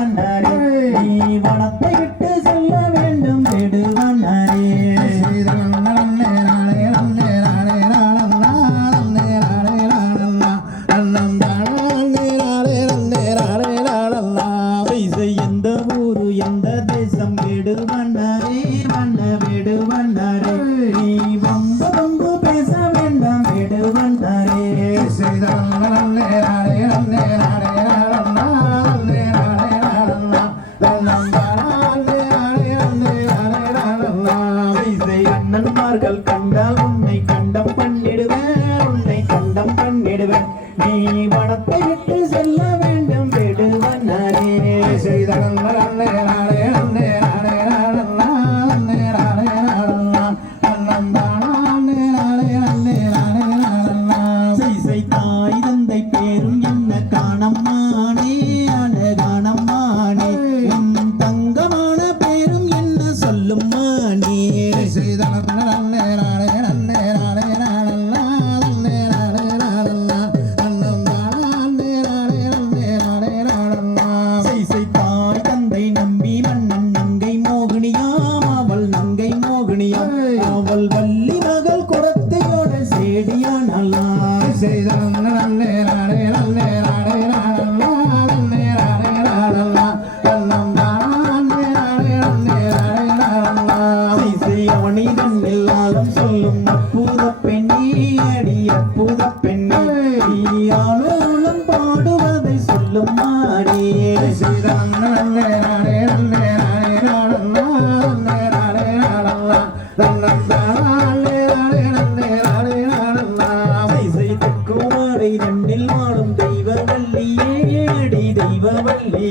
வேண்டாரே நீ வனத்தை விட்டு செல்ல வேண்டும் விடுவனாரே எந்த ஊரு எந்த தேசம் விடுவனாரே வண்ண விடுவனாரே நீ வம்பு வம்பு பேச வேண்டாம் விடுவனாரே செய்தான் இசை அண்ணன்மார்கள் கண்டால் உன்னை கண்டம் பண்ணிடுவேன் உன்னை கண்டம் பண்ணிடுவேன். நீ வனத்தை விட்டு செல்ல வேண்டும் விடுவனே செய்தனன்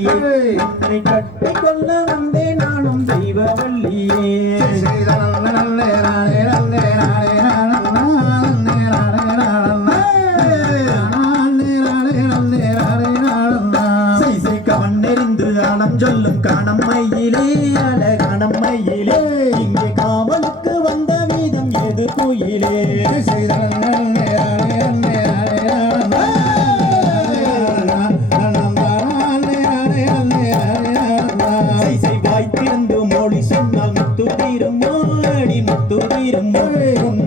வள்ளியே உன்னை கட்டி கொள்ள வந்தே நானும் தெய்வ வள்ளியே. சொல்லும் காணம்மையிலே அழகானம்மையிலே இங்கே காவலுக்கு வந்த வீதம் எது கோயிலே? துதிரும்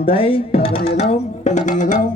பம்பை பகுதியதும் பகுதியதும்